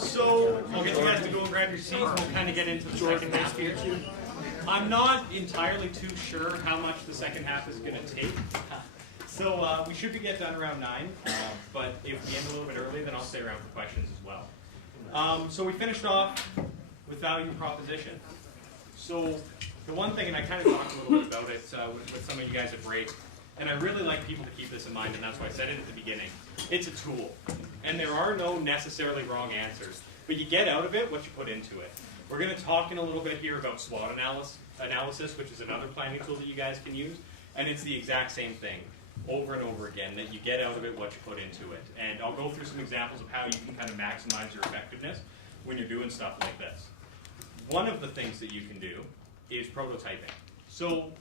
So I'll get you guys to go and grab your seats. We'll kind of get into the second half here. I'm not entirely too sure how much the second half is going to take. So we should be getting done around 9, but if we end a little bit early, then I'll stay around for questions as well. So we finished off with value proposition. So the one thing, and I kind of talked a little bit about it with some of you guys at break, and I really like people to keep this in mind, and that's why I said it at the beginning. It's a tool, and there are no necessarily wrong answers, but you get out of it what you put into it. We're going to talk in a little bit here about SWOT analysis, which is another planning tool that you guys can use, and it's the exact same thing over and over again, that you get out of it what you put into it. And I'll go through some examples of how you can kind of maximize your effectiveness when you're doing stuff like this. One of the things that you can do is prototyping. So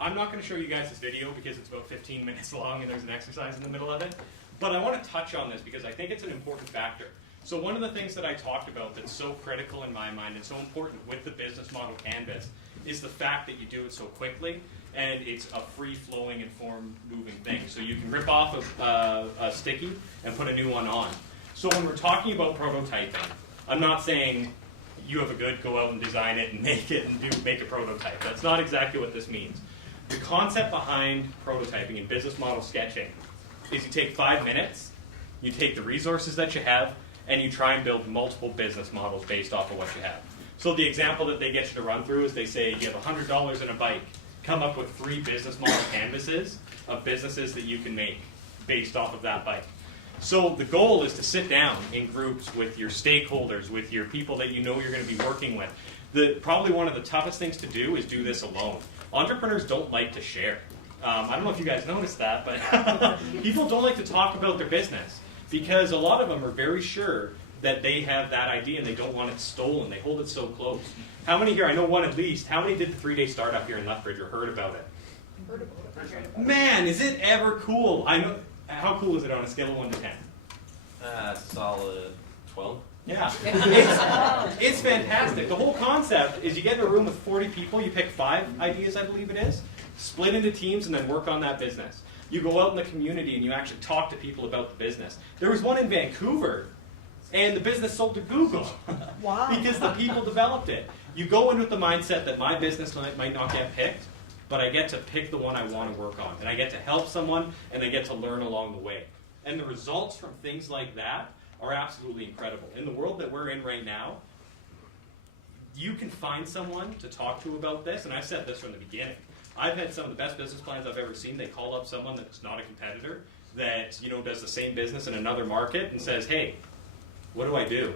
I'm not going to show you guys this video because it's about 15 minutes long and there's an exercise in the middle of it, but I want to touch on this because I think it's an important factor. So one of the things that I talked about that's so critical in my mind and so important with the business model canvas is the fact that you do it so quickly and it's a free-flowing and form-moving thing. So you can rip off a sticky and put a new one on. So when we're talking about prototyping, I'm not saying you have a good, go out and design it and make it and make a prototype. That's not exactly what this means. The concept behind prototyping and business model sketching is you take 5 minutes, you take the resources that you have, and you try and build multiple business models based off of what you have. So the example that they get you to run through is they say you have $100 in a bike, come up with 3 business model canvases of businesses that you can make based off of that bike. So the goal is to sit down in groups with your stakeholders, with your people that you know you're going to be working with. Probably one of the toughest things to do is do this alone. Entrepreneurs don't like to share. I don't know if you guys noticed that, but people don't like to talk about their business because a lot of them are very sure that they have that idea and they don't want it stolen. They hold it so close. How many here, I know one at least, how many did the 3-day startup here in Lethbridge or heard about it? Heard about it. Man, is it ever cool? I know. How cool is it on a scale of 1 to 10? Solid 12. Yeah, it's fantastic. The whole concept is you get in a room with 40 people, you pick 5 ideas, I believe it is, split into teams, and then work on that business. You go out in the community and you actually talk to people about the business. There was one in Vancouver, and the business sold to Google. Wow. Because the people developed it. You go in with the mindset that my business might not get picked, but I get to pick the one I want to work on, and I get to help someone, and I get to learn along the way. And the results from things like that are absolutely incredible. In the world that we're in right now, you can find someone to talk to about this, and I said this from the beginning. I've had some of the best business plans I've ever seen. They call up someone that's not a competitor, that does the same business in another market, and says, "Hey, what do I do?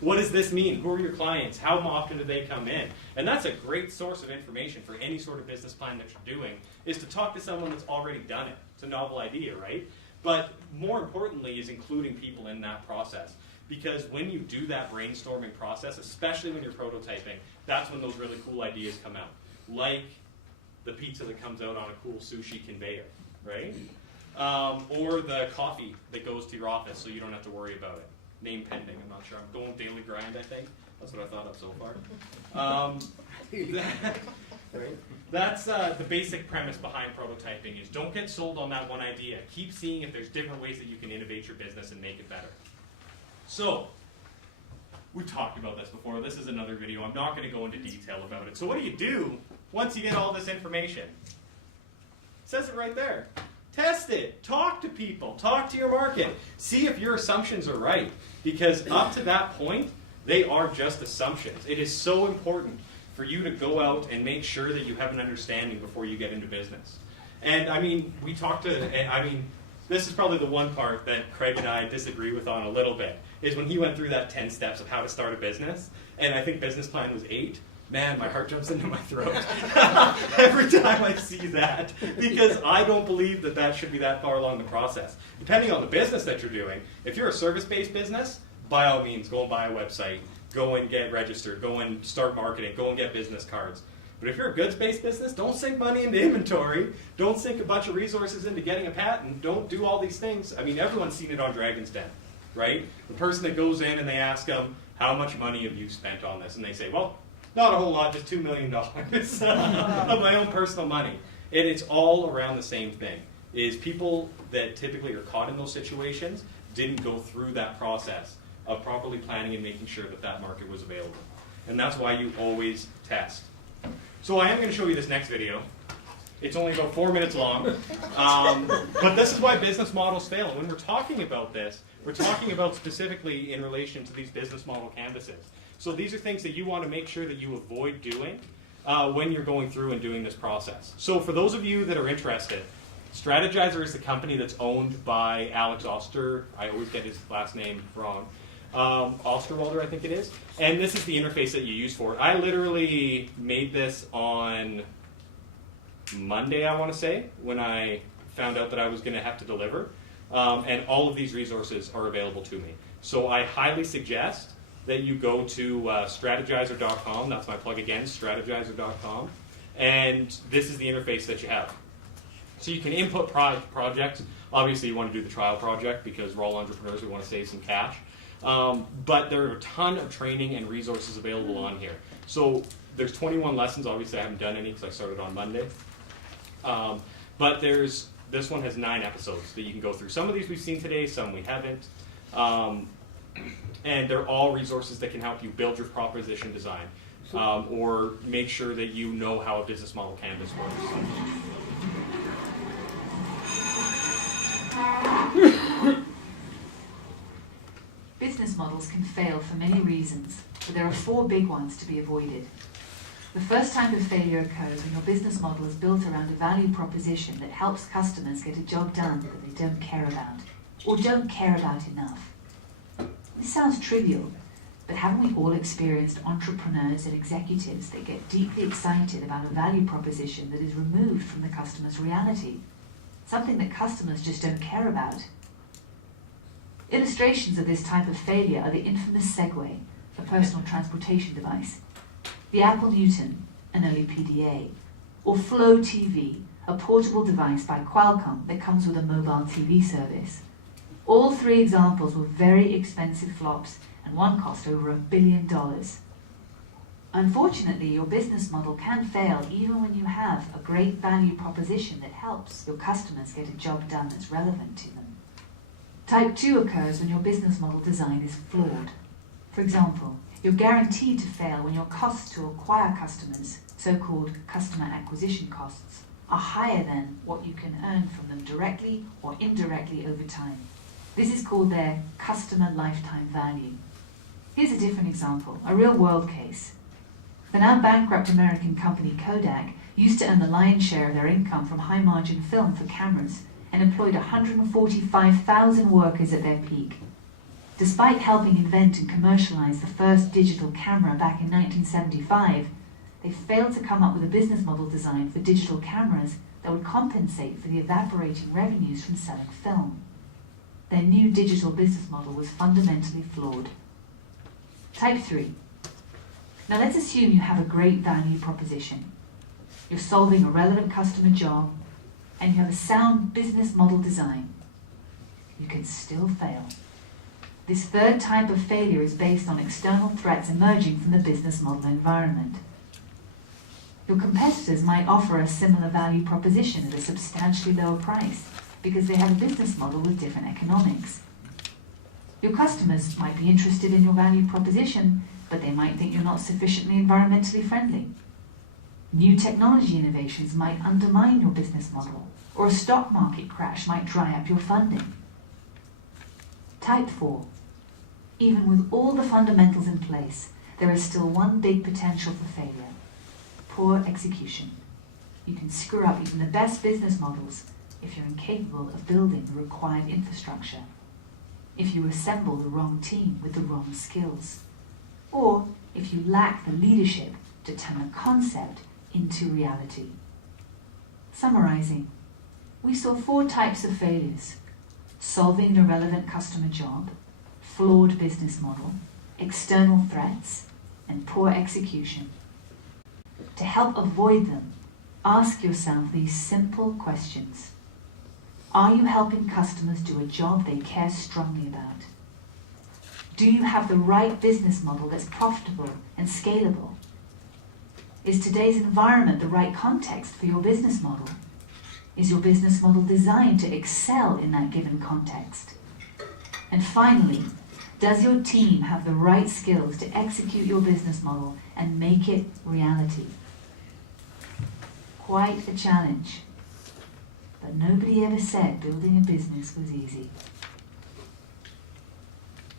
What does this mean? Who are your clients? How often do they come in?" And that's a great source of information for any sort of business plan that you're doing, is to talk to someone that's already done it. It's a novel idea, right? But more importantly is including people in that process. Because when you do that brainstorming process, especially when you're prototyping, that's when those really cool ideas come out. Like the pizza that comes out on a cool sushi conveyor, right? Or the coffee that goes to your office so you don't have to worry about it. Name pending, I'm not sure. I'm going with Daily Grind, I think. That's what I thought of so far. Right? That's the basic premise behind prototyping is don't get sold on that one idea. Keep seeing if there's different ways that you can innovate your business and make it better. So, we talked about this before. This is another video. I'm not going to go into detail about it. So what do you do once you get all this information? It says it right there. Test it. Talk to people. Talk to your market. See if your assumptions are right. Because up to that point, they are just assumptions. It is so important for you to go out and make sure that you have an understanding before you get into business. And we talked this is probably the one part that Craig and I disagree with on a little bit, is when he went through that 10 steps of how to start a business, and I think business plan was 8. Man, my heart jumps into my throat every time I see that, because I don't believe that should be that far along the process. Depending on the business that you're doing, if you're a service-based business, by all means, go and buy a website, go and get registered, go and start marketing, go and get business cards. But if you're a goods-based business, don't sink money into inventory, don't sink a bunch of resources into getting a patent, don't do all these things. Everyone's seen it on Dragon's Den, right? The person that goes in and they ask them, how much money have you spent on this? And they say, well, not a whole lot, just $2 million of my own personal money. And it's all around the same thing, is people that typically are caught in those situations didn't go through that process of properly planning and making sure that that market was available. And that's why you always test. So I am going to show you this next video. It's only about 4 minutes long. But this is why business models fail. When we're talking about this, we're talking about specifically in relation to these business model canvases. So these are things that you want to make sure that you avoid doing when you're going through and doing this process. So for those of you that are interested, Strategyzer is the company that's owned by Alex Oster. I always get his last name wrong. Osterwalder, I think it is. And this is the interface that you use for it. I literally made this on Monday, I want to say, when I found out that I was going to have to deliver. And all of these resources are available to me. So I highly suggest that you go to Strategyzer.com. That's my plug again, Strategyzer.com. And this is the interface that you have. So you can input projects. Obviously, you want to do the trial project because we're all entrepreneurs. We want to save some cash. But there are a ton of training and resources available on here. So there's 21 lessons. Obviously, I haven't done any because I started on Monday. But this one has 9 episodes that you can go through. Some of these we've seen today, some we haven't. And they're all resources that can help you build your proposition design or make sure that you know how a business model canvas works. Business models can fail for many reasons, but there are 4 big ones to be avoided. The first type of failure occurs when your business model is built around a value proposition that helps customers get a job done that they don't care about, or don't care about enough. This sounds trivial, but haven't we all experienced entrepreneurs and executives that get deeply excited about a value proposition that is removed from the customer's reality? Something that customers just don't care about. Illustrations of this type of failure are the infamous Segway, a personal transportation device, the Apple Newton, an early PDA, or Flow TV, a portable device by Qualcomm that comes with a mobile TV service. All 3 examples were very expensive flops, and one cost over $1 billion. Unfortunately, your business model can fail even when you have a great value proposition that helps your customers get a job done that's relevant to them. Type 2 occurs when your business model design is flawed. For example, you're guaranteed to fail when your costs to acquire customers, so-called customer acquisition costs, are higher than what you can earn from them directly or indirectly over time. This is called their customer lifetime value. Here's a different example, a real-world case. The now bankrupt American company Kodak used to earn the lion's share of their income from high-margin film for cameras and employed 145,000 workers at their peak. Despite helping invent and commercialize the first digital camera back in 1975, they failed to come up with a business model design for digital cameras that would compensate for the evaporating revenues from selling film. Their new digital business model was fundamentally flawed. Type 3. Now let's assume you have a great value proposition. You're solving a relevant customer job, and you have a sound business model design. You can still fail. This 3rd type of failure is based on external threats emerging from the business model environment. Your competitors might offer a similar value proposition at a substantially lower price because they have a business model with different economics. Your customers might be interested in your value proposition, but they might think you're not sufficiently environmentally friendly. New technology innovations might undermine your business model, or a stock market crash might dry up your funding. Type 4. Even with all the fundamentals in place, there is still one big potential for failure: poor execution. You can screw up even the best business models if you're incapable of building the required infrastructure, if you assemble the wrong team with the wrong skills, or if you lack the leadership to turn a concept into reality. Summarizing, we saw 4 types of failures: solving an irrelevant customer job, flawed business model, external threats, and poor execution. To help avoid them, ask yourself these simple questions. Are you helping customers do a job they care strongly about? Do you have the right business model that's profitable and scalable? Is today's environment the right context for your business model? Is your business model designed to excel in that given context? And finally, Does your team have the right skills to execute your business model and make it reality? Quite a challenge. But nobody ever said building a business was easy.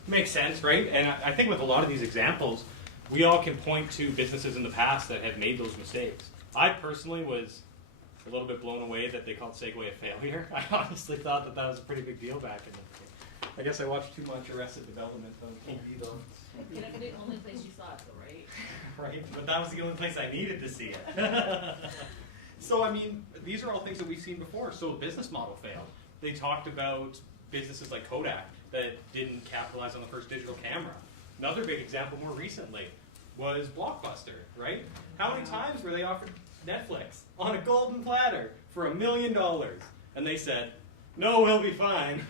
Makes sense, right? And I think with a lot of these examples, we all can point to businesses in the past that have made those mistakes. I personally was a little bit blown away that they called Segway a failure. I honestly thought that that was a pretty big deal back in the day. I guess I watched too much Arrested Development on TV though. You're not the only place you saw it though, right? Right, but that was the only place I needed to see it. So, I mean, these are all things that we've seen before. So, business model failed. They talked about businesses like Kodak that didn't capitalize on the first digital camera. Another big example more recently was Blockbuster, right? How many times were they offered Netflix on a golden platter for $1 million? And they said, no, we'll be fine.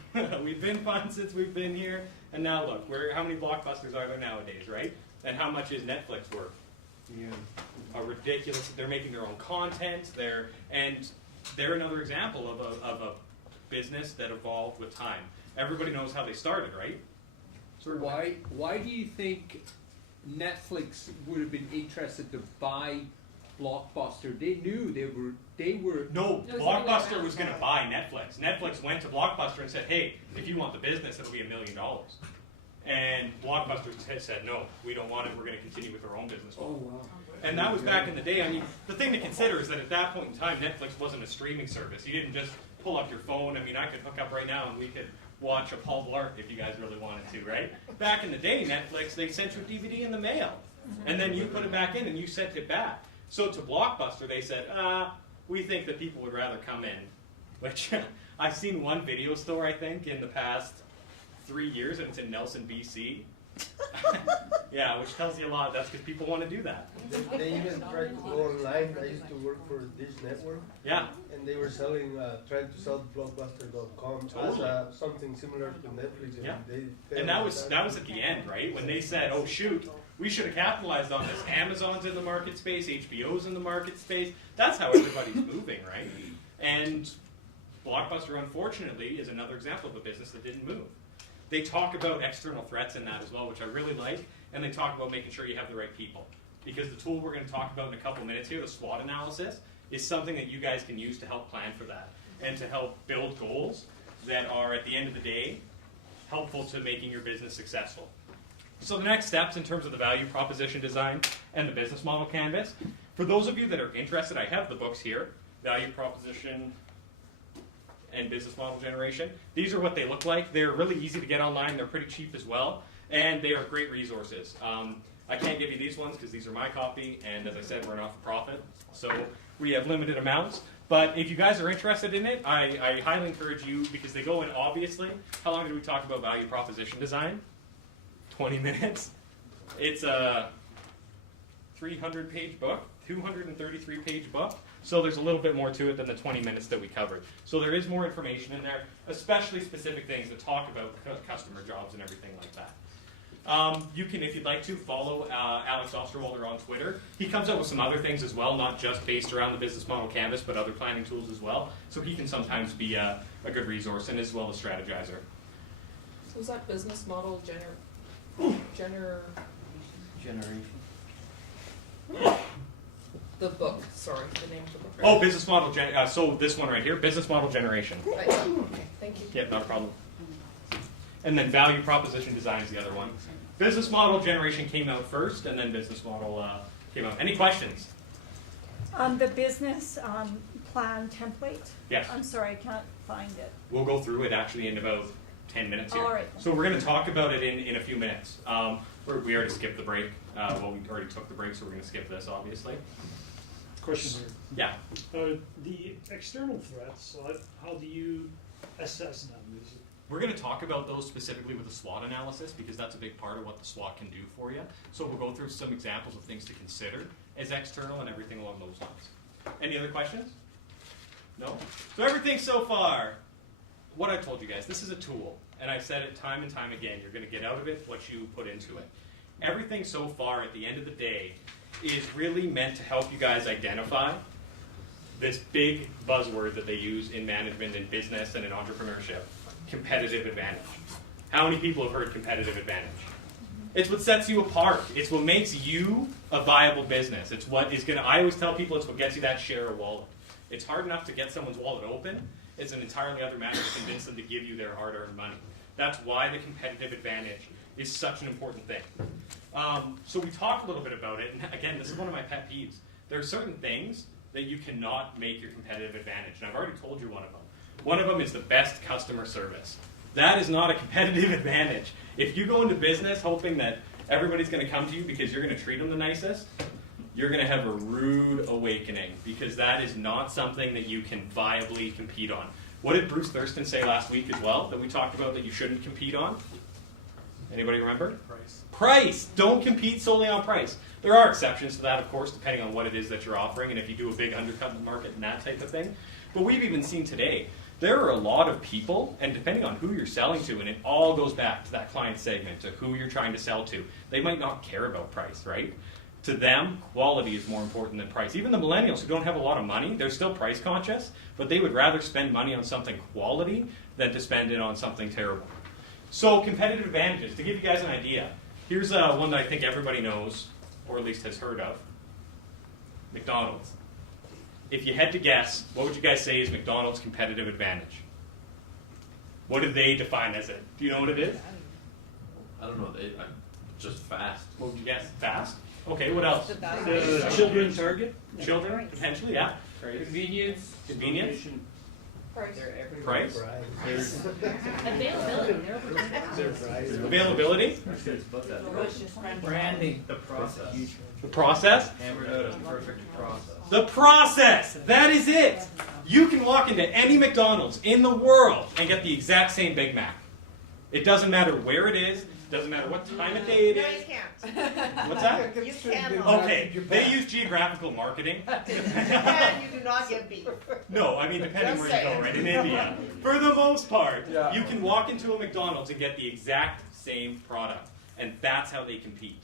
We've been fine since we've been here. And now look, how many Blockbusters are there nowadays, right? And how much is Netflix worth? A ridiculous. They're making their own content. They're another example of a business that evolved with time. Everybody knows how they started, right? So why do you think Netflix would have been interested to buy Blockbuster? They knew they were. No, It was Blockbuster really was going to buy Netflix. Netflix went to Blockbuster and said, "Hey, if you want the business, it'll be $1 million." And Blockbuster had said, "No, we don't want it. We're going to continue with our own business model." wow. And that was back in the day. I mean, the thing to consider is that at that point in time, Netflix wasn't a streaming service. You didn't just pull up your phone. I mean, I could hook up right now and we could watch a Paul Blart if you guys really wanted to, right? Back in the day, Netflix, they sent you a DVD in the mail. And then you put it back in and you sent it back. So to Blockbuster, they said, we think that people would rather come in. Which, I've seen one video store, I think, in the past 3 years, and it's in Nelson, BC. Yeah, which tells you a lot. That's because people want to do that. They even tried to go online. I used to work for Dish Network, Yeah. and they were trying to sell Blockbuster.com Totally. as something similar to Netflix. And Yeah. they failed And that with was at the end, right? When they said, "Oh shoot, we should have capitalized on this. Amazon's in the market space, HBO's in the market space." That's how everybody's moving, right? And Blockbuster, unfortunately, is another example of a business that didn't move. They talk about external threats in that as well, which I really like, and they talk about making sure you have the right people. Because the tool we're going to talk about in a couple minutes here, the SWOT analysis, is something that you guys can use to help plan for that and to help build goals that are, at the end of the day, helpful to making your business successful. So the next steps in terms of the value proposition design and the business model canvas, for those of you that are interested, I have the books here, Value Proposition and Business Model Generation. These are what they look like. They're really easy to get online. They're pretty cheap as well, and they are great resources. I can't give you these ones because these are my copy, and as I said, we're not for profit, so we have limited amounts. But if you guys are interested in it, I highly encourage you, because they go in, obviously. How long did we talk about value proposition design? 20 minutes. It's a 300-page book, 233-page book. So there's a little bit more to it than the 20 minutes that we covered. So there is more information in there, especially specific things that talk about customer jobs and everything like that. You can, if you'd like to, follow Alex Osterwalder on Twitter. He comes up with some other things as well, not just based around the business model canvas, but other planning tools as well. So he can sometimes be a good resource and as well as strategizer. So is that business model Generation. the book, sorry, the name of the book. right? Oh, business model so this one right here, business model generation. Right. Okay, thank you. Yeah, no problem. And then value proposition design is the other one. Business model generation came out first, and then business model came out. Any questions? The business plan template? Yes. I'm sorry, I can't find it. We'll go through it actually in about 10 minutes here. All right. So we're going to talk about it in a few minutes. We already skipped the break. Well, we already took the break, so we're going to skip this, obviously. Question Yeah. here. The external threats, how do you assess them? Is it We're going to talk about those specifically with the SWOT analysis because that's a big part of what the SWOT can do for you. So we'll go through some examples of things to consider as external and everything along those lines. Any other questions? No? So everything so far, what I told you guys, this is a tool. And I've said it time and time again, you're going to get out of it what you put into it. Everything so far at the end of the day is really meant to help you guys identify this big buzzword that they use in management and business and in entrepreneurship, competitive advantage. How many people have heard competitive advantage? It's what sets you apart. It's what makes you a viable business. It's what is going to, I always tell people it's what gets you that share of wallet. It's hard enough to get someone's wallet open. It's an entirely other matter to convince them to give you their hard-earned money. That's why the competitive advantage is such an important thing. So we talked a little bit about it, and again, this is one of my pet peeves. There are certain things that you cannot make your competitive advantage, and I've already told you one of them. One of them is the best customer service. That is not a competitive advantage. If you go into business hoping that everybody's going to come to you because you're going to treat them the nicest, you're going to have a rude awakening, because that is not something that you can viably compete on. What did Bruce Thurston say last week as well that we talked about that you shouldn't compete on? Anybody remember? Price. Price. Don't compete solely on price. There are exceptions to that, of course, depending on what it is that you're offering and if you do a big undercut in the market and that type of thing. But we've even seen today, there are a lot of people, and depending on who you're selling to, and it all goes back to that client segment, to who you're trying to sell to, they might not care about price, right? To them, quality is more important than price. Even the millennials who don't have a lot of money, they're still price conscious, but they would rather spend money on something quality than to spend it on something terrible. So competitive advantages, to give you guys an idea, here's one that I think everybody knows, or at least has heard of. McDonald's. If you had to guess, what would you guys say is McDonald's competitive advantage? What do they define as it? Do you know what it is? I don't know. Just fast. What would you guess? Fast? Okay, what else? The children's Target? Children, potentially, yeah. Convenience. Convenience? Price. Price? Availability. Their price. Availability? Branding. The process. The process? Hammered out a perfect process. The process! That is it! You can walk into any McDonald's in the world and get the exact same Big Mac. It doesn't matter where it is, doesn't matter what time of day it No, is. you can't. What's that? You cannot. Okay, they use geographical marketing. And you do not get beef. No, I mean depending Just where you go, saying. right? In India. For the most part, Yeah. you can walk into a McDonald's and get the exact same product. And that's how they compete.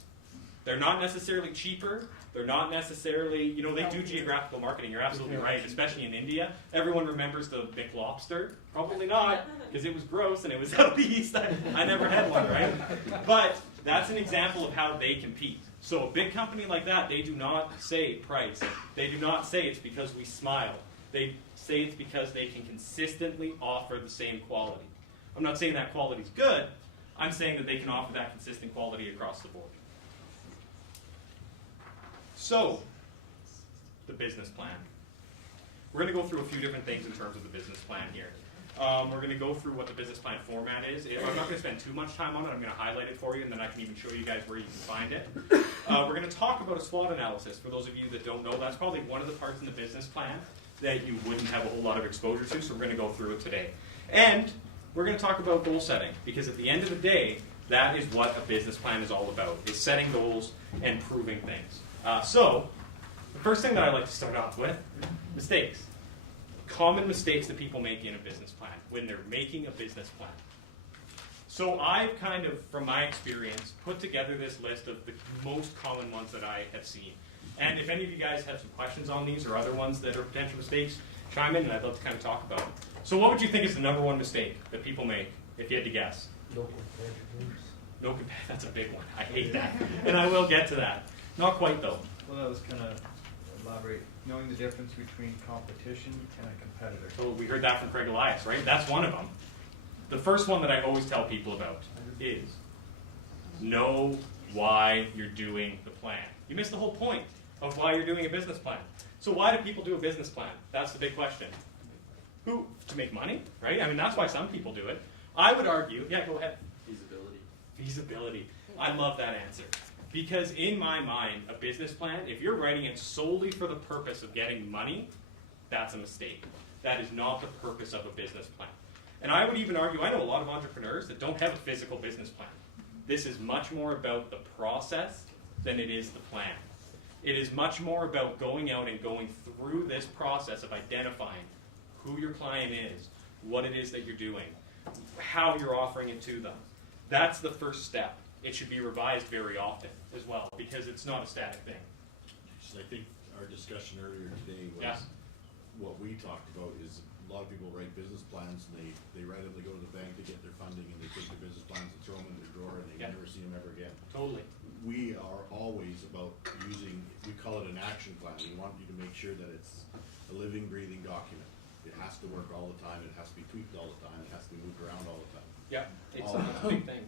They're not necessarily cheaper. They're not necessarily, they do geographical marketing. You're absolutely right, especially in India. Everyone remembers the McLobster. Probably not, because it was gross and it was out east. I never had one, right? But that's an example of how they compete. So a big company like that, they do not say price. They do not say it's because we smile. They say it's because they can consistently offer the same quality. I'm not saying that quality is good. I'm saying that they can offer that consistent quality across the board. So, the business plan. We're going to go through a few different things in terms of the business plan here. We're going to go through what the business plan format is. I'm not going to spend too much time on it. I'm going to highlight it for you, and then I can even show you guys where you can find it. We're going to talk about a SWOT analysis. For those of you that don't know, that's probably one of the parts in the business plan that you wouldn't have a whole lot of exposure to, so we're going to go through it today. And we're going to talk about goal setting, because at the end of the day, that is what a business plan is all about, is setting goals and proving things. So, the first thing that I like to start off with, mistakes. Common mistakes that people make in a business plan when they're making a business plan. So I've kind of, from my experience, put together this list of the most common ones that I have seen. And if any of you guys have some questions on these or other ones that are potential mistakes, chime in and I'd love to kind of talk about them. So what would you think is the number one mistake that people make, if you had to guess? No competitors. No compare. That's a big one. I hate that. And I will get to that. Not quite, though. Well, that was kind of elaborate. Knowing the difference between competition and a competitor. So we heard that from Craig Elias, right? That's one of them. The first one that I always tell people about is know why you're doing the plan. You missed the whole point of why you're doing a business plan. So why do people do a business plan? That's the big question. Who? To make money, right? I mean, that's why some people do it. I would argue, yeah, go ahead. Feasibility. Feasibility. I love that answer. Because in my mind, a business plan, if you're writing it solely for the purpose of getting money, that's a mistake. That is not the purpose of a business plan. And I would even argue, I know a lot of entrepreneurs that don't have a physical business plan. This is much more about the process than it is the plan. It is much more about going out and going through this process of identifying who your client is, what it is that you're doing, how you're offering it to them. That's the first step. It should be revised very often as well, because it's not a static thing. I think our discussion earlier today was, Yeah. what we talked about is a lot of people write business plans and they write them, they go to the bank to get their funding and they take their business plan never again. Totally. We are always about using, we call it an action plan. We want you to make sure that it's a living, breathing document. It has to work all the time, it has to be tweaked all the time, it has to be moved around all the time. Yeah, it's a big thing.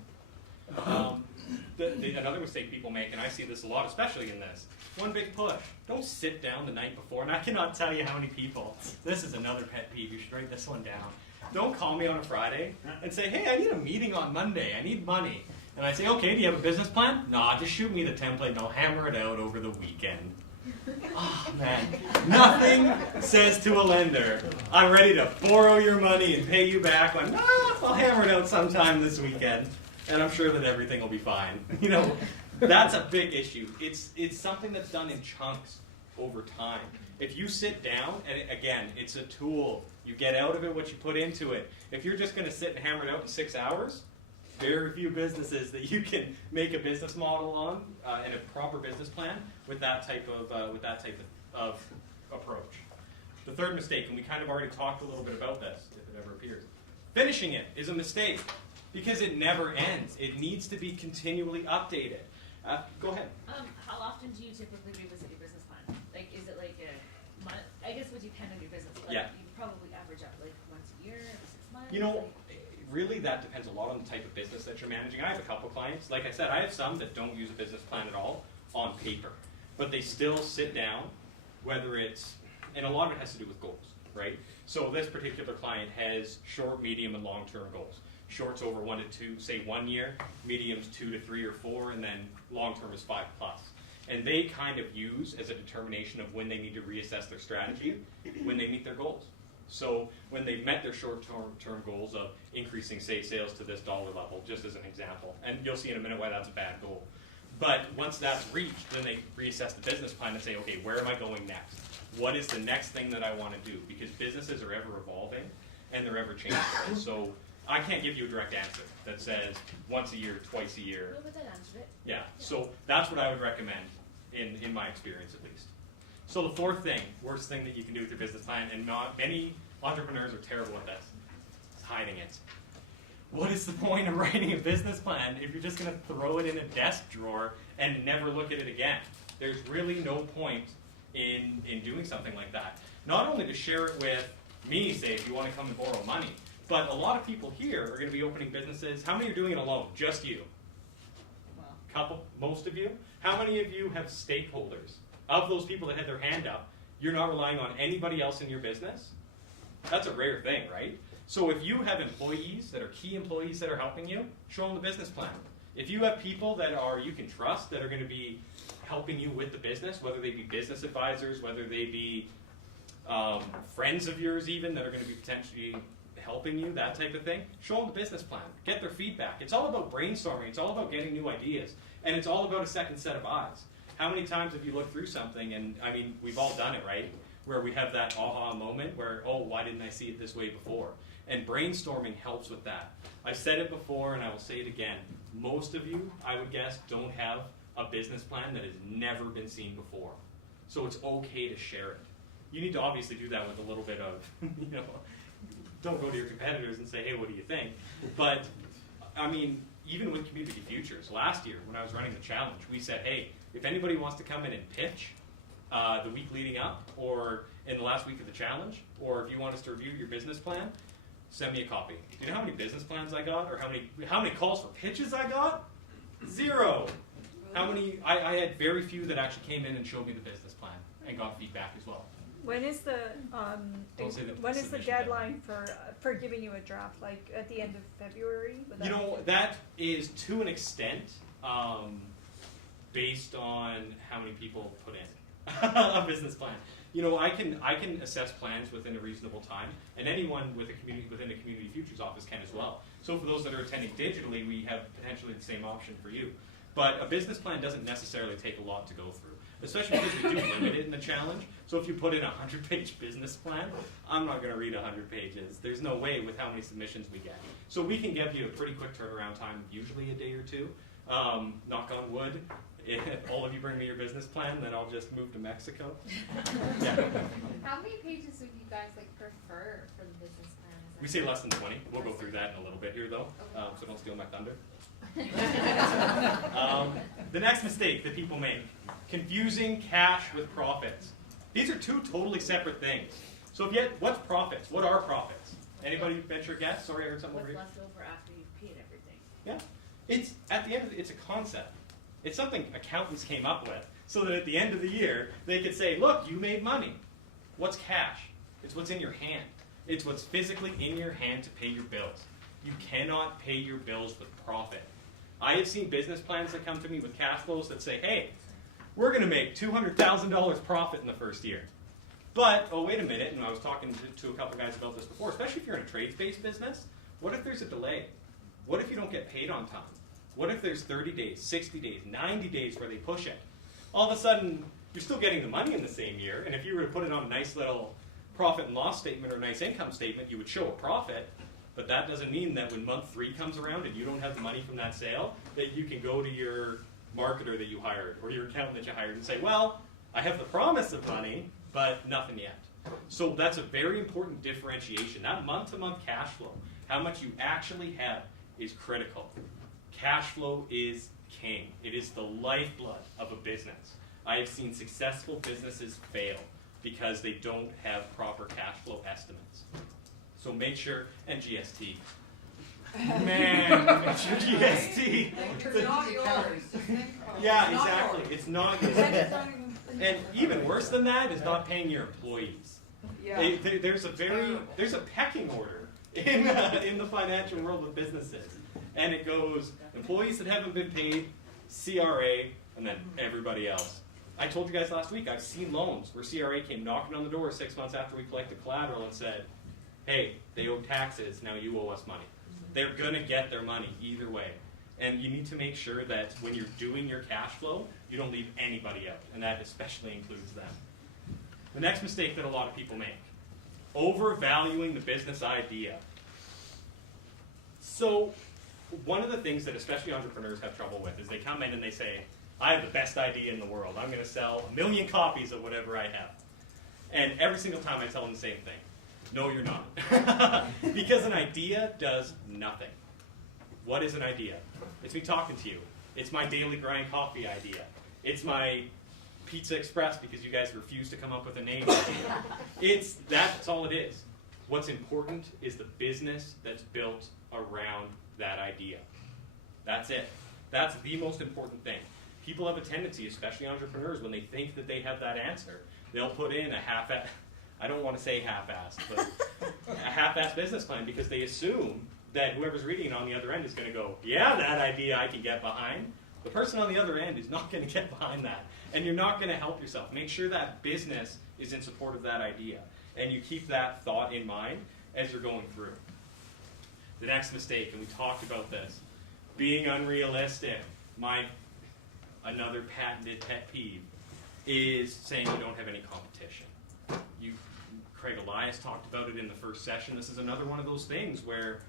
Another mistake people make, and I see this a lot, especially in this, one big push. Don't sit down the night before, and I cannot tell you how many people, this is another pet peeve, you should write this one down. Don't call me on a Friday and say, hey, I need a meeting on Monday, I need money. And I say, okay, do you have a business plan? Nah, just shoot me the template and I'll hammer it out over the weekend. Oh, man. Nothing says to a lender, I'm ready to borrow your money and pay you back. Like, nah, I'll hammer it out sometime this weekend, and I'm sure that everything will be fine. You know, that's a big issue. It's something that's done in chunks over time. If you sit down, and again, it's a tool. You get out of it what you put into it. If you're just going to sit and hammer it out in 6 hours, very few businesses that you can make a business model on and a proper business plan with that type of approach. The third mistake, and we kind of already talked a little bit about this, if it ever appears, finishing it is a mistake because it never ends. It needs to be continually updated. Go ahead. How often do you typically revisit your business plan? Like, is it like a month? I guess would depend on your business. Like, Yeah. You probably average out like once a year, every 6 months. You know, like, really that depends a lot on the type of business that you're managing. I have a couple clients. Like I said, I have some that don't use a business plan at all on paper. But they still sit down, whether it's, and a lot of it has to do with goals, right? So this particular client has short, medium, and long-term goals. Short's over 1 to 2, say 1 year, medium's 2 to 3 or 4, and then long-term is 5 plus. And they kind of use as a determination of when they need to reassess their strategy when they meet their goals. So when they've met their short-term goals of increasing, say, sales to this dollar level, just as an example, and you'll see in a minute why that's a bad goal. But once that's reached, then they reassess the business plan and say, okay, where am I going next? What is the next thing that I want to do? Because businesses are ever evolving and they're ever changing. So I can't give you a direct answer that says once a year, twice a year. no, but that answered it. Yeah, so that's what I would recommend in my experience at least. So the fourth thing, worst thing that you can do with your business plan, and many entrepreneurs are terrible at this, is hiding it. What is the point of writing a business plan if you're just going to throw it in a desk drawer and never look at it again? There's really no point in doing something like that. Not only to share it with me, say, if you want to come and borrow money, but a lot of people here are going to be opening businesses. How many are doing it alone? Just you? Well, Couple? Most of you? How many of you have stakeholders? Of those people that had their hand up, you're not relying on anybody else in your business? That's a rare thing, right? So if you have employees that are key employees that are helping you, show them the business plan. If you have people that you can trust that are going to be helping you with the business, whether they be business advisors, whether they be friends of yours even that are going to be potentially helping you, that type of thing, show them the business plan. Get their feedback. It's all about brainstorming. It's all about getting new ideas. And it's all about a second set of eyes. How many times have you looked through something, and I mean, we've all done it, right? Where we have that aha moment where, oh, why didn't I see it this way before? And brainstorming helps with that. I've said it before, and I will say it again. Most of you, I would guess, don't have a business plan that has never been seen before. So it's okay to share it. You need to obviously do that with a little bit of, don't go to your competitors and say, hey, what do you think? But, I mean, even with Community Futures, last year when I was running the challenge, we said, hey, if anybody wants to come in and pitch the week leading up or in the last week of the challenge, or if you want us to review your business plan, send me a copy. Do you know how many business plans I got or how many calls for pitches I got? 0. How many? I had very few that actually came in and showed me the business plan and got feedback as well. When is the Don't say the when is the submission deadline for giving you a draft? Like at the end of February? Would You that know, be- that is to an extent based on how many people put in a business plan. You know, I can assess plans within a reasonable time, and anyone within a Community Futures office can as well. So for those that are attending digitally, we have potentially the same option for you. But a business plan doesn't necessarily take a lot to go through, especially because we do limit it in the challenge. So if you put in a 100-page business plan, I'm not going to read 100 pages. There's no way with how many submissions we get. So we can give you a pretty quick turnaround time, usually a day or two. Knock on wood. If all of you bring me your business plan, then I'll just move to Mexico. Yeah. How many pages would you guys prefer for the business plan? We say less than 20. We'll go through that in a little bit here, though, so don't steal my thunder. The next mistake that people make, confusing cash with profits. These are two totally separate things. So if you had, what's profits? What are profits? Anybody venture a guess? Sorry, I heard something over What's here. left over after you've paid everything? Yeah. It's, at the end of it, it's a concept. It's something accountants came up with so that at the end of the year, they could say, look, you made money. What's cash? It's what's in your hand. It's what's physically in your hand to pay your bills. You cannot pay your bills with profit. I have seen business plans that come to me with cash flows that say, hey, we're going to make $200,000 profit in the first year. But, oh, wait a minute, and I was talking to a couple guys about this before, especially if you're in a trades-based business, what if there's a delay? What if you don't get paid on time? What if there's 30 days, 60 days, 90 days where they push it? All of a sudden, you're still getting the money in the same year, and if you were to put it on a nice little profit and loss statement or a nice income statement, you would show a profit, but that doesn't mean that when month 3 comes around and you don't have the money from that sale, that you can go to your marketer that you hired or your accountant that you hired and say, well, I have the promise of money, but nothing yet. So that's a very important differentiation. That month-to-month cash flow, how much you actually have, is critical. Cash flow is king. It is the lifeblood of a business. I have seen successful businesses fail because they don't have proper cash flow estimates. So make sure, and GST. Man, make sure GST. It's not yours. Yeah, exactly. It's not yours. And even worse than that is not paying your employees. Yeah. There's a pecking order in the financial world of businesses. And it goes employees that haven't been paid, CRA, and then everybody else. I told you guys last week, I've seen loans where CRA came knocking on the door 6 months after we collected collateral and said, hey, they owe taxes, now you owe us money. They're going to get their money either way. And you need to make sure that when you're doing your cash flow, you don't leave anybody out, and that especially includes them. The next mistake that a lot of people make, overvaluing the business idea. So one of the things that especially entrepreneurs have trouble with is they come in and they say, I have the best idea in the world. I'm going to sell 1 million copies of whatever I have. And every single time I tell them the same thing. No, you're not. Because an idea does nothing. What is an idea? It's me talking to you. It's my daily grind coffee idea. It's my Pizza Express because you guys refuse to come up with a name idea. That's all it is. What's important is the business that's built around that idea. That's it. That's the most important thing. People have a tendency, especially entrepreneurs, when they think that they have that answer, they'll put in a half-assed, I don't want to say half-assed, but a half-assed business plan because they assume that whoever's reading it on the other end is going to go, yeah, that idea I can get behind. The person on the other end is not going to get behind that. And you're not going to help yourself. Make sure that business is in support of that idea. And you keep that thought in mind as you're going through. The next mistake, and we talked about this, being unrealistic. Another patented pet peeve is saying you don't have any competition. Craig Elias talked about it in the first session. This is another one of those things where,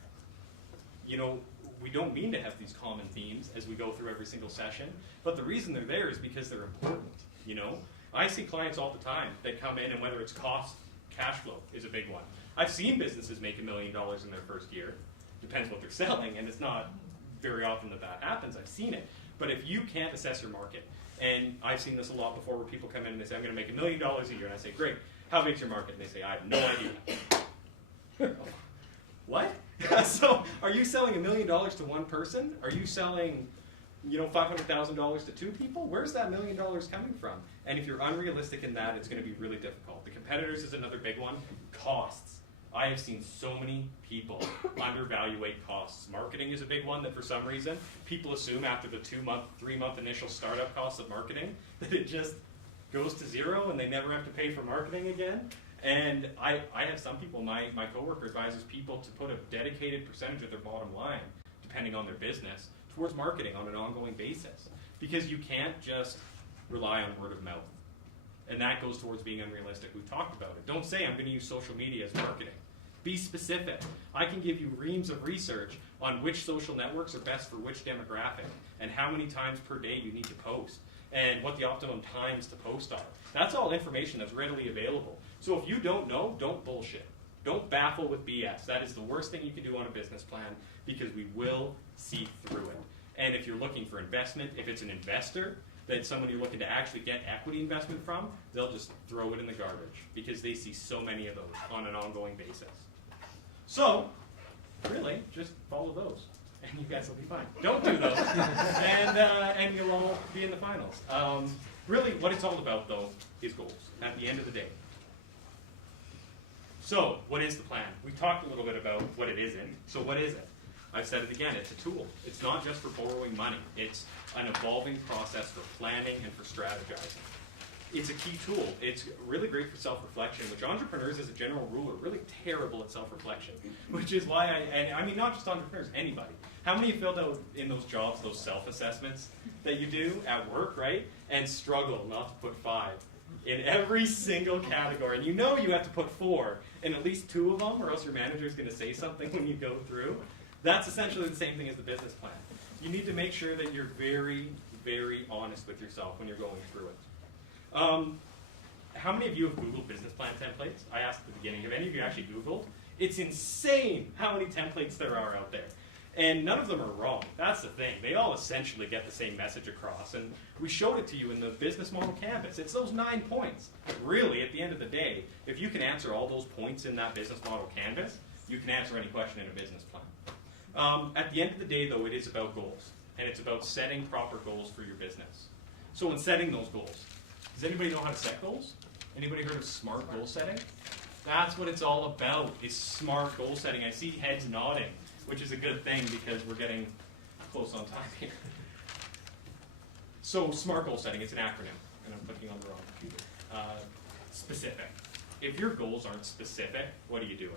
we don't mean to have these common themes as we go through every single session, but the reason they're there is because they're important, I see clients all the time that come in, and whether it's cost, cash flow is a big one. I've seen businesses make $1 million in their first year. Depends what they're selling, and it's not very often that happens. I've seen it. But if you can't assess your market, and I've seen this a lot before where people come in and they say, I'm going to make $1 million a year, and I say, great, how big's your market? And they say, I have no idea. What? So are you selling $1 million to one person? Are you selling $500,000 to 2 people? Where's that $1 million coming from? And if you're unrealistic in that, it's going to be really difficult. The competitors is another big one. Costs. I have seen so many people undervaluate costs. Marketing is a big one that for some reason people assume after the 2-month, 3-month initial startup costs of marketing that it just goes to zero and they never have to pay for marketing again. And I have some people, my coworker advises people to put a dedicated percentage of their bottom line, depending on their business, towards marketing on an ongoing basis. Because you can't just rely on word of mouth. And that goes towards being unrealistic. We've talked about it. Don't say I'm going to use social media as marketing. Be specific. I can give you reams of research on which social networks are best for which demographic and how many times per day you need to post and what the optimum times to post are. That's all information that's readily available. So if you don't know, don't bullshit. Don't baffle with BS. That is the worst thing you can do on a business plan because we will see through it. And if you're looking for investment, if it's an investor, that someone you're looking to actually get equity investment from, they'll just throw it in the garbage because they see so many of those on an ongoing basis. So, really, just follow those, and you guys will be fine. Don't do those, and you'll all be in the finals. Really, what it's all about, though, is goals at the end of the day. So, what is the plan? We talked a little bit about what it isn't. So, what is it? I've said it again, it's a tool. It's not just for borrowing money. It's an evolving process for planning and for strategizing. It's a key tool. It's really great for self-reflection, which entrepreneurs as a general rule are really terrible at self-reflection, which is why I mean not just entrepreneurs, anybody. How many filled out in those jobs, those self-assessments that you do at work, right? And struggle not to put 5 in every single category. And you know you have to put 4 in at least 2 of them, or else your manager's going to say something when you go through. That's essentially the same thing as the business plan. You need to make sure that you're very, very honest with yourself when you're going through it. How many of you have Googled business plan templates? I asked at the beginning, have any of you actually Googled? It's insane how many templates there are out there. And none of them are wrong. That's the thing. They all essentially get the same message across. And we showed it to you in the business model canvas. It's those 9 points. Really, at the end of the day, if you can answer all those points in that business model canvas, you can answer any question in a business plan. At the end of the day, though, it is about goals. And it's about setting proper goals for your business. So in setting those goals, does anybody know how to set goals? Anybody heard of SMART goal setting? That's what it's all about, is SMART goal setting. I see heads nodding, which is a good thing because we're getting close on time here. So SMART goal setting, it's an acronym, and I'm clicking on the wrong computer. Specific. If your goals aren't specific, what are you doing?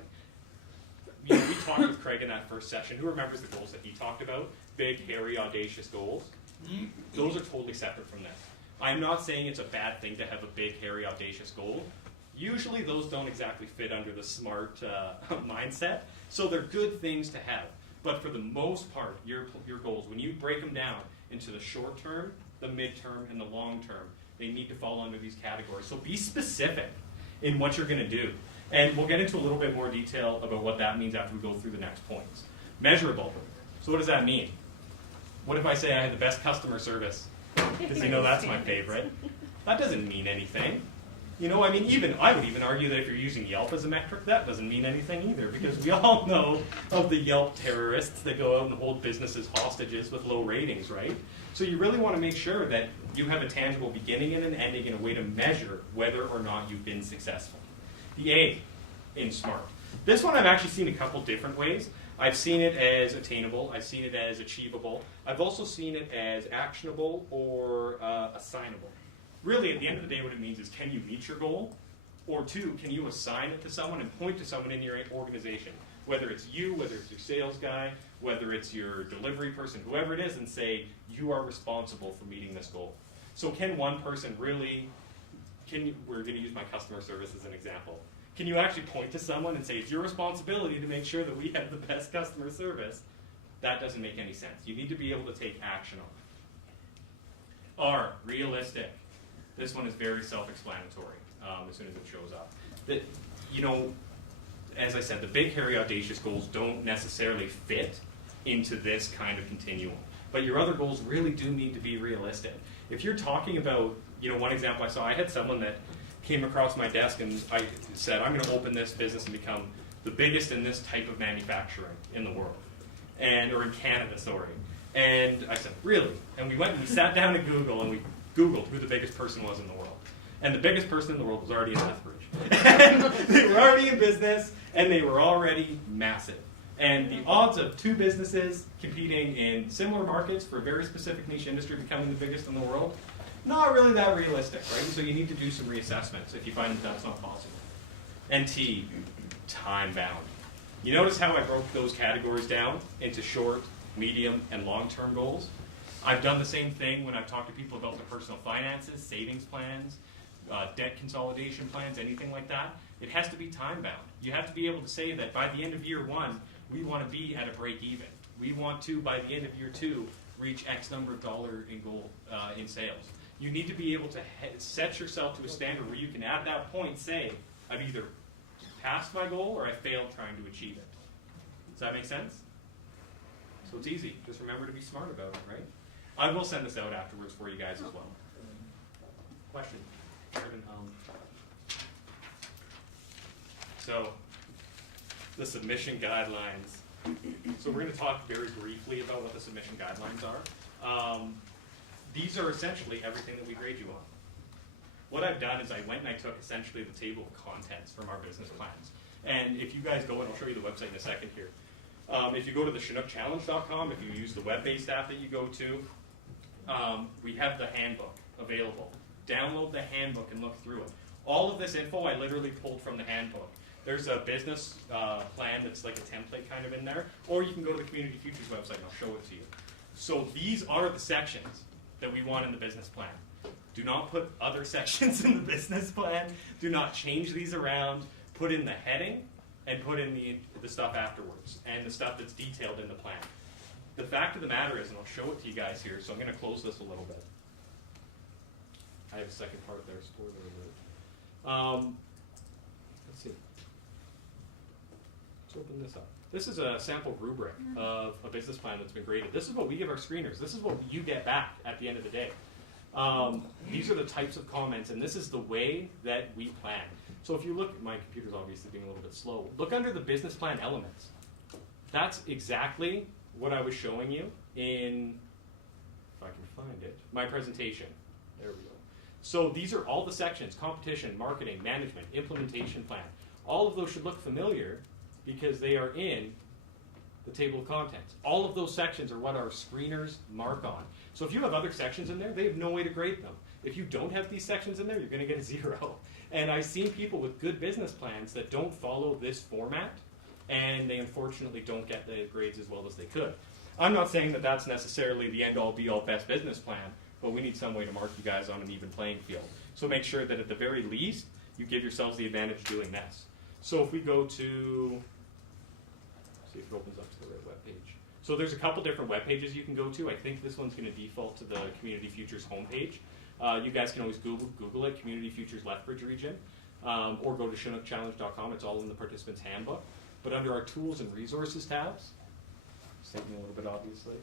You know, we talked with Craig in that first session. Who remembers the goals that he talked about? Big, hairy, audacious goals. Those are totally separate from this. I'm not saying it's a bad thing to have a big, hairy, audacious goal. Usually those don't exactly fit under the SMART mindset, so they're good things to have. But for the most part, your goals, when you break them down into the short term, the midterm, and the long term, they need to fall under these categories. So be specific in what you're going to do. And we'll get into a little bit more detail about what that means after we go through the next points. Measurable. So what does that mean? What if I say I have the best customer service? Because you know that's my favorite. That doesn't mean anything. You know, I mean, I would even argue that if you're using Yelp as a metric, that doesn't mean anything either, because we all know of the Yelp terrorists that go out and hold businesses hostages with low ratings, right? So you really want to make sure that you have a tangible beginning and an ending and a way to measure whether or not you've been successful. The A in SMART. This one I've actually seen a couple different ways. I've seen it as attainable, I've seen it as achievable, I've also seen it as actionable or assignable. Really, at the end of the day, what it means is, can you meet your goal? Or 2, can you assign it to someone and point to someone in your organization, whether it's you, whether it's your sales guy, whether it's your delivery person, whoever it is, and say, you are responsible for meeting this goal. So can one person really, we're going to use my customer service as an example. Can you actually point to someone and say, it's your responsibility to make sure that we have the best customer service? That doesn't make any sense. You need to be able to take action on it. R, realistic. This one is very self-explanatory as soon as it shows up. That, you know, as I said, the big, hairy, audacious goals don't necessarily fit into this kind of continuum. But your other goals really do need to be realistic. If you're talking about, you know, one example I saw, I had someone that came across my desk and I said, I'm going to open this business and become the biggest in this type of manufacturing in the world, or in Canada, sorry. And I said, really? And we went and we sat down at Google and we Googled who the biggest person was in the world. And the biggest person in the world was already in Lethbridge. And they were already in business and they were already massive. And the odds of 2 businesses competing in similar markets for a very specific niche industry becoming the biggest in the world, not really that realistic, right? So you need to do some reassessments if you find that that's not possible. And T, time bound. You notice how I broke those categories down into short, medium, and long-term goals? I've done the same thing when I've talked to people about their personal finances, savings plans, debt consolidation plans, anything like that. It has to be time bound. You have to be able to say that by the end of year 1, we want to be at a break even. We want to, by the end of year 2, reach X number of dollars in goal in sales. You need to be able to set yourself to a standard where you can at that point say, I've either passed my goal or I failed trying to achieve it. Does that make sense? So it's easy. Just remember to be smart about it, right? I will send this out afterwards for you guys as well. Question? So, the submission guidelines. So we're going to talk very briefly about what the submission guidelines are. These are essentially everything that we grade you on. What I've done is I went and I took essentially the table of contents from our business plans. And if you guys go, and I'll show you the website in a second here. If you go to the ChinookChallenge.com, if you use the web-based app that you go to, we have the handbook available. Download the handbook and look through it. All of this info I literally pulled from the handbook. There's a business plan that's like a template kind of in there, or you can go to the Community Futures website and I'll show it to you. So these are the sections that we want in the business plan. Do not put other sections in the business plan. Do not change these around. Put in the heading and put in the stuff afterwards and the stuff that's detailed in the plan. The fact of the matter is, and I'll show it to you guys here, so I'm going to close this a little bit. I have a second part there, spoiler alert. Let's see. Let's open this up. This is a sample rubric of a business plan that's been graded. This is what we give our screeners. This is what you get back at the end of the day. These are the types of comments, and this is the way that we plan. So if you look, my computer's obviously being a little bit slow. Look under the business plan elements. That's exactly what I was showing you in, if I can find it, my presentation. There we go. So these are all the sections: competition, marketing, management, implementation plan. All of those should look familiar because they are in the table of contents. All of those sections are what our screeners mark on. So if you have other sections in there, they have no way to grade them. If you don't have these sections in there, you're going to get a 0. And I've seen people with good business plans that don't follow this format, and they unfortunately don't get the grades as well as they could. I'm not saying that that's necessarily the end-all, be-all, best business plan, but we need some way to mark you guys on an even playing field. So make sure that at the very least, you give yourselves the advantage doing this. So if we go to, see if it opens up to the right web page. So there's a couple different web pages you can go to. I think this one's going to default to the Community Futures homepage. You guys can always Google it, Community Futures Lethbridge Region, or go to ChinookChallenge.com. It's all in the participant's handbook. But under our Tools and Resources tabs, it's taking a little bit obviously.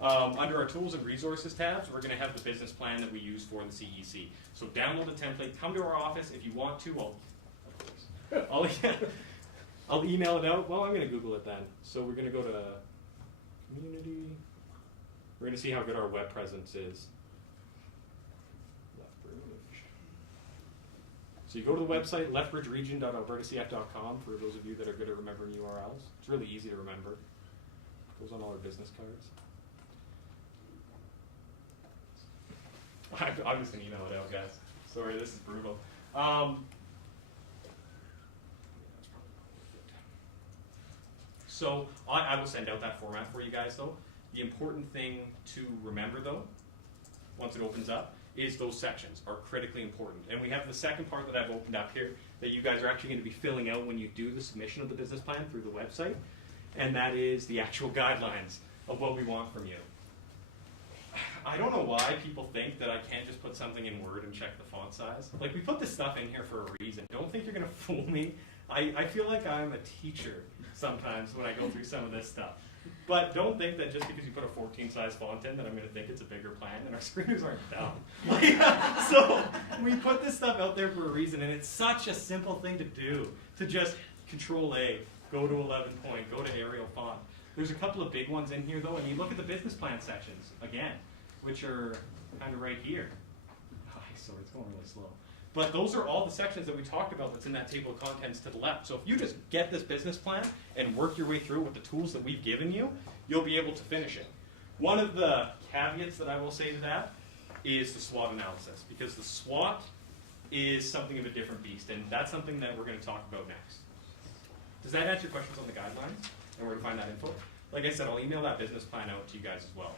Under our Tools and Resources tabs, we're going to have the business plan that we use for the CEC. So download the template, come to our office if you want to. I'll email it out. Well, I'm going to Google it then. So we're going to go to Community. We're going to see how good our web presence is. Lethbridge. So you go to the website, lethbridgeregion.albertacf.com, for those of you that are good at remembering URLs. It's really easy to remember. It goes on all our business cards. I'm just going to email it out, guys. Sorry, this is brutal. So I will send out that format for you guys, though. The important thing to remember, though, once it opens up, is those sections are critically important. And we have the second part that I've opened up here that you guys are actually going to be filling out when you do the submission of the business plan through the website, and that is the actual guidelines of what we want from you. I don't know why people think that I can't just put something in Word and check the font size. Like, we put this stuff in here for a reason. Don't think you're going to fool me. I feel like I'm a teacher sometimes when I go through some of this stuff. But don't think that just because you put a 14 size font in that I'm going to think it's a bigger plan, and our screeners aren't dumb. So we put this stuff out there for a reason, and it's such a simple thing to do, to just Control-A, go to 11 point, go to Arial font. There's a couple of big ones in here, though, and you look at the business plan sections, again, which are kind of right here. Oh, sorry, it's going really slow. But those are all the sections that we talked about that's in that table of contents to the left. So if you just get this business plan and work your way through with the tools that we've given you, you'll be able to finish it. One of the caveats that I will say to that is the SWOT analysis, because the SWOT is something of a different beast, and that's something that we're going to talk about next. Does that answer your questions on the guidelines and where to find that info? Like I said, I'll email that business plan out to you guys as well.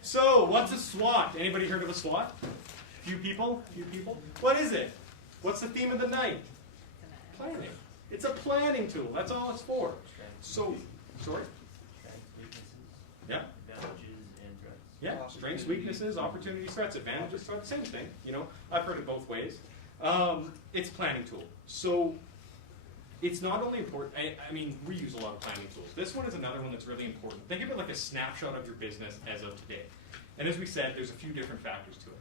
So, what's a SWOT? Anybody heard of a SWOT? Few people? Few people? What is it? What's the theme of the night? Planning. It's a planning tool. That's all it's for. So, sorry? Yeah. Advantages and threats. Yeah, strengths, weaknesses, opportunities, threats, advantages, threats, same thing. You know, I've heard it both ways. It's a planning tool. So, it's not only important, I mean, we use a lot of planning tools. This one is another one that's really important. Think of it like a snapshot of your business as of today. And as we said, there's a few different factors to it.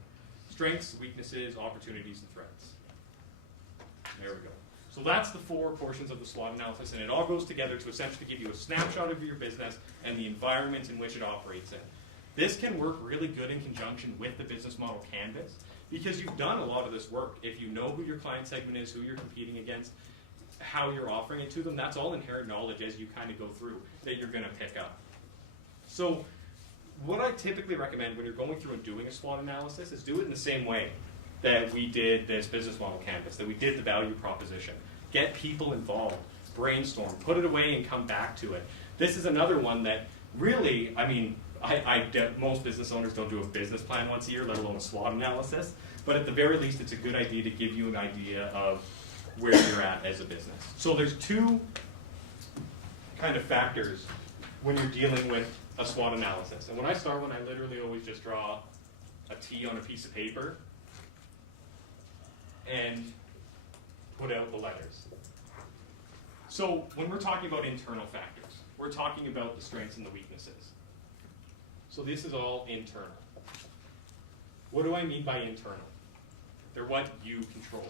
Strengths, weaknesses, opportunities, and threats. There we go. So that's the 4 portions of the SWOT analysis, and it all goes together to essentially give you a snapshot of your business and the environment in which it operates in. This can work really good in conjunction with the business model canvas because you've done a lot of this work. If you know who your client segment is, who you're competing against, how you're offering it to them, that's all inherent knowledge as you kind of go through that you're going to pick up. So what I typically recommend when you're going through and doing a SWOT analysis is do it in the same way that we did this business model canvas, that we did the value proposition. Get people involved, brainstorm, put it away and come back to it. This is another one that really, I mean, most business owners don't do a business plan once a year, let alone a SWOT analysis, but at the very least it's a good idea to give you an idea of where you're at as a business. So there's 2 kind of factors when you're dealing with a SWOT analysis. And when I start one, I literally always just draw a T on a piece of paper and put out the letters. So when we're talking about internal factors, we're talking about the strengths and the weaknesses. So this is all internal. What do I mean by internal? They're what you control.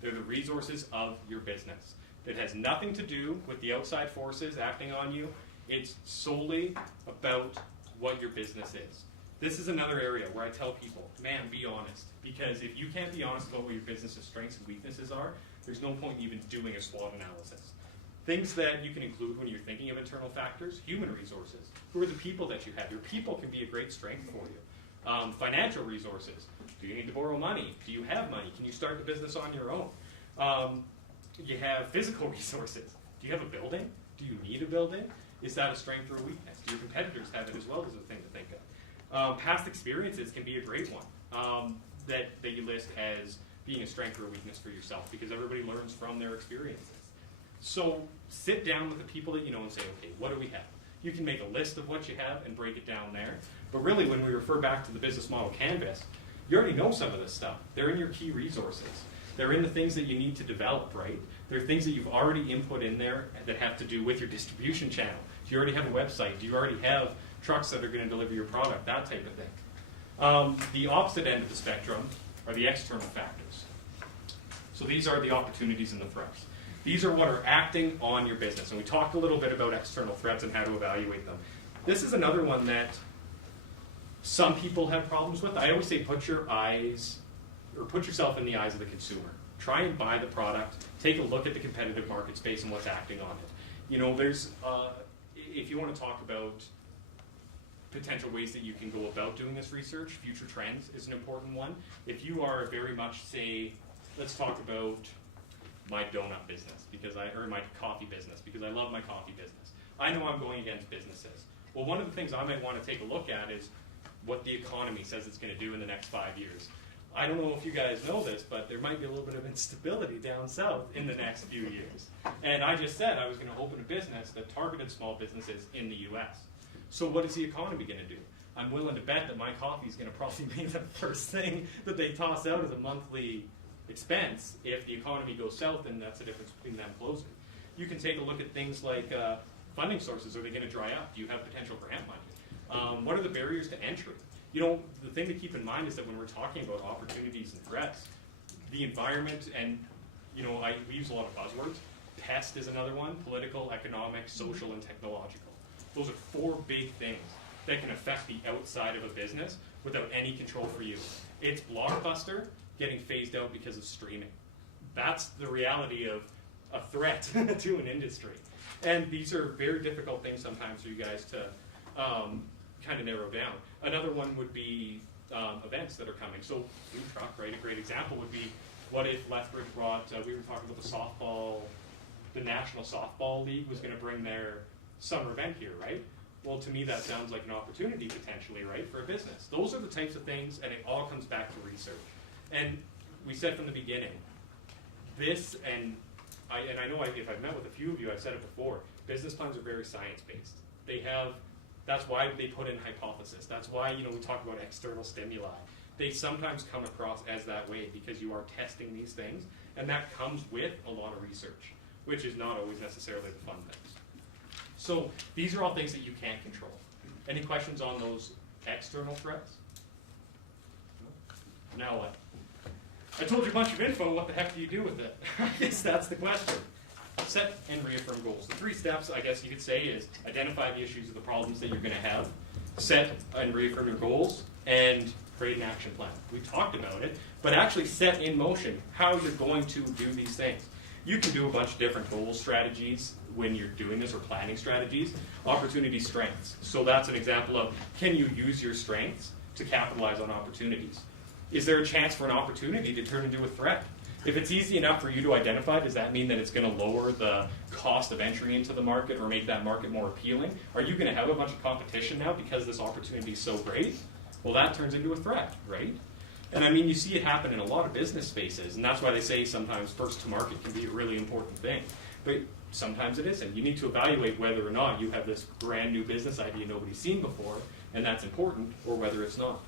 They're the resources of your business. It has nothing to do with the outside forces acting on you. It's solely about what your business is. This is another area where I tell people, man, be honest. Because if you can't be honest about what your business's strengths and weaknesses are, there's no point in even doing a SWOT analysis. Things that you can include when you're thinking of internal factors: human resources. Who are the people that you have? Your people can be a great strength for you. Financial resources. Do you need to borrow money? Do you have money? Can you start the business on your own? You have physical resources. Do you have a building? Do you need a building? Is that a strength or a weakness? Do your competitors have it as well? Is a thing to think of. Past experiences can be a great one that you list as being a strength or a weakness for yourself, because everybody learns from their experiences. So sit down with the people that you know and say, okay, what do we have? You can make a list of what you have and break it down there. But really, when we refer back to the business model canvas, you already know some of this stuff. They're in your key resources. They're in the things that you need to develop, right? They're things that you've already input in there that have to do with your distribution channel. Do you already have a website? Do you already have trucks that are going to deliver your product? That type of thing. The opposite end of the spectrum are the external factors. So these are the opportunities and the threats. These are what are acting on your business. And we talked a little bit about external threats and how to evaluate them. This is another one that some people have problems with. I always say put yourself in the eyes of the consumer. Try and buy the product. Take a look at the competitive market space and what's acting on it. You know, there's, if you want to talk about potential ways that you can go about doing this research, future trends is an important one. If you are very much, say, let's talk about my donut business, or my coffee business, because I love my coffee business. I know I'm going against businesses. Well, one of the things I might want to take a look at is what the economy says it's going to do in the next 5 years. I don't know if you guys know this, but there might be a little bit of instability down south in the next few years. And I just said I was going to open a business that targeted small businesses in the U.S. So what is the economy going to do? I'm willing to bet that my coffee is going to probably be the first thing that they toss out as a monthly expense if the economy goes south, and that's the difference between them closing. You can take a look at things like funding sources. Are they going to dry up? Do you have potential grant money? What are the barriers to entry? You know, the thing to keep in mind is that when we're talking about opportunities and threats, the environment and, you know, we use a lot of buzzwords. Pest is another one: political, economic, social, and technological. Those are 4 big things that can affect the outside of a business without any control for you. It's Blockbuster getting phased out because of streaming. That's the reality of a threat to an industry. And these are very difficult things sometimes for you guys to kind of narrow down. Another one would be events that are coming. So Food Truck, right? A great example would be, what if Lethbridge brought, we were talking about the National Softball League was going to bring their summer event here, right? Well, to me, that sounds like an opportunity potentially, right, for a business. Those are the types of things, and it all comes back to research. And we said from the beginning, this, and I know if I've met with a few of you, I've said it before, business plans are very science-based. That's why they put in hypothesis. That's why, you know, we talk about external stimuli. They sometimes come across as that way because you are testing these things, and that comes with a lot of research. which is not always necessarily the fun things. So these are all things that you can't control. Any questions on those external threats? No? Now what? I told you a bunch of info, what the heck do you do with it? I guess that's the question. Set and reaffirm goals. The 3 steps, I guess you could say, is identify the issues or the problems that you're going to have, set and reaffirm your goals, and create an action plan. We talked about it, but actually set in motion how you're going to do these things. You can do a bunch of different goal strategies when you're doing this, or planning strategies. Opportunity strengths. So that's an example of, can you use your strengths to capitalize on opportunities? Is there a chance for an opportunity to turn into a threat? If it's easy enough for you to identify, does that mean that it's going to lower the cost of entry into the market or make that market more appealing? Are you going to have a bunch of competition now because this opportunity is so great? Well, that turns into a threat, right? And I mean, you see it happen in a lot of business spaces, and that's why they say sometimes first to market can be a really important thing. But sometimes it isn't. You need to evaluate whether or not you have this brand new business idea nobody's seen before, and that's important, or whether it's not.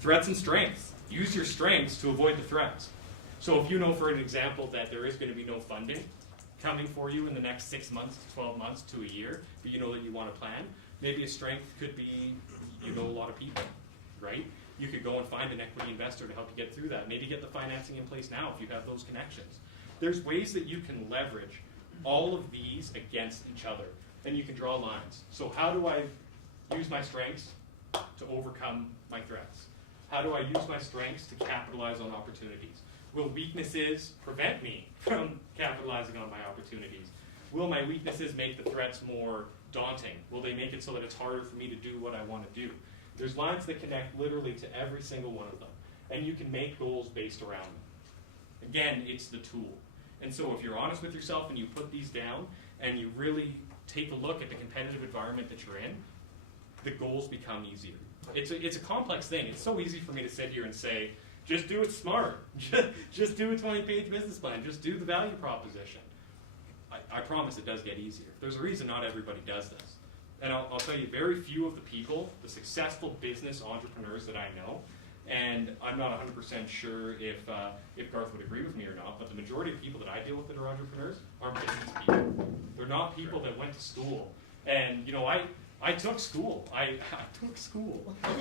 Threats and strengths. Use your strengths to avoid the threats. So if you know, for an example, that there is going to be no funding coming for you in the next 6 months to 12 months to a year, but you know that you want to plan, maybe a strength could be you know a lot of people, right? You could go and find an equity investor to help you get through that. Maybe get the financing in place now if you have those connections. There's ways that you can leverage all of these against each other, and you can draw lines. So how do I use my strengths to overcome my threats? How do I use my strengths to capitalize on opportunities? Will weaknesses prevent me from capitalizing on my opportunities? Will my weaknesses make the threats more daunting? Will they make it so that it's harder for me to do what I want to do? There's lines that connect literally to every single one of them, and you can make goals based around them. Again, it's the tool. And so if you're honest with yourself and you put these down and you really take a look at the competitive environment that you're in, the goals become easier. It's a complex thing. It's so easy for me to sit here and say, just do it smart. Just do a 20-page business plan. Just do the value proposition. I promise it does get easier. There's a reason not everybody does this. And I'll tell you, very few of the people, the successful business entrepreneurs that I know, and I'm not 100% sure if Garth would agree with me or not, but the majority of people that I deal with that are entrepreneurs aren't business people. They're not people that went to school. And, you know, I took school. I took school. I'm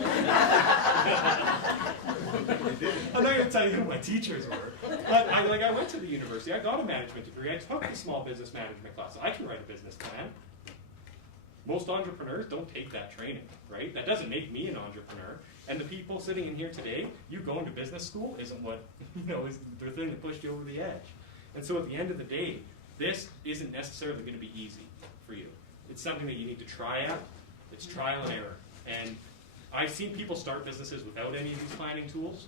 not going to tell you who my teachers were. But I went to the university. I got a management degree. I took a small business management class. I can write a business plan. Most entrepreneurs don't take that training, right? That doesn't make me an entrepreneur. And the people sitting in here today, you going to business school isn't what, is the thing that pushed you over the edge. And so at the end of the day, this isn't necessarily going to be easy for you. It's something that you need to try out. It's trial and error. And I've seen people start businesses without any of these planning tools,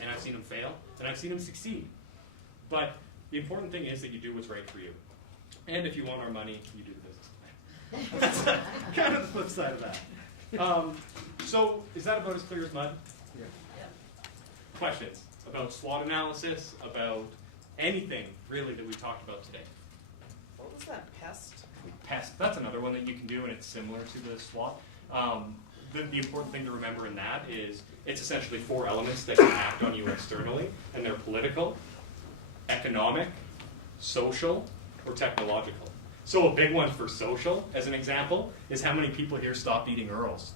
and I've seen them fail, and I've seen them succeed. But the important thing is that you do what's right for you. And if you want our money, you do the business plan. That's kind of the flip side of that. So is that about as clear as mud? Yeah. Questions about SWOT analysis, about anything really that we talked about today? What was that, pest? Pest, that's another one that you can do, and it's similar to the SWOT. The important thing to remember in that is it's essentially 4 elements that can act on you externally, and they're political, economic, social, or technological. So a big one for social, as an example, is how many people here stopped eating Earls?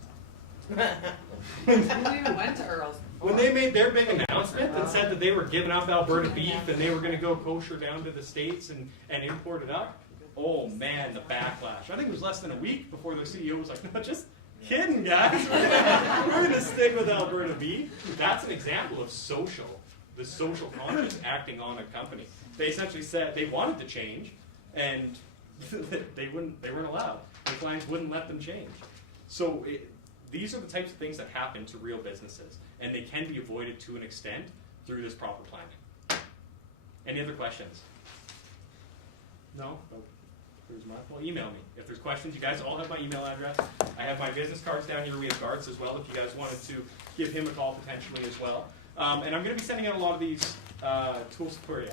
Who even went to Earl's? When they made their big announcement and said that they were giving up Alberta beef and they were going to go kosher down to the States and import it up, oh man, the backlash. I think it was less than a week before their CEO was like, no, just kidding, guys. We're going to stick with Alberta beef. That's an example of the social conscience acting on a company. They essentially said they wanted to change, and they weren't allowed. The clients wouldn't let them change. So these are the types of things that happen to real businesses, and they can be avoided to an extent through this proper planning. Any other questions? No? Oh, there's my, well, email me. If there's questions, you guys all have my email address. I have my business cards down here. We have Garth's as well, if you guys wanted to give him a call potentially as well. And I'm going to be sending out a lot of these tools for you.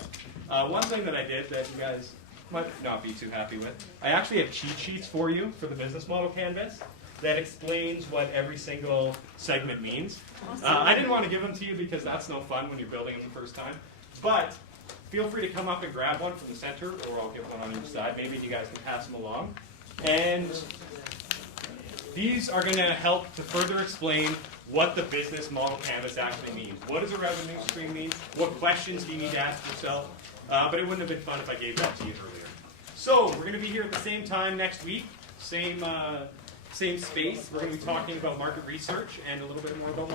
One thing that I did that you guys might not be too happy with, I actually have cheat sheets for you for the business model canvas that explains what every single segment means. I didn't want to give them to you because that's no fun when you're building them the first time. But feel free to come up and grab one from the center, or I'll get one on each side. Maybe you guys can pass them along. And these are going to help to further explain what the business model canvas actually means. What does a revenue stream mean? What questions do you need to ask yourself? But it wouldn't have been fun if I gave that to you earlier. So we're going to be here at the same time next week, same space. We're going to be talking about market research and a little bit more about marketing.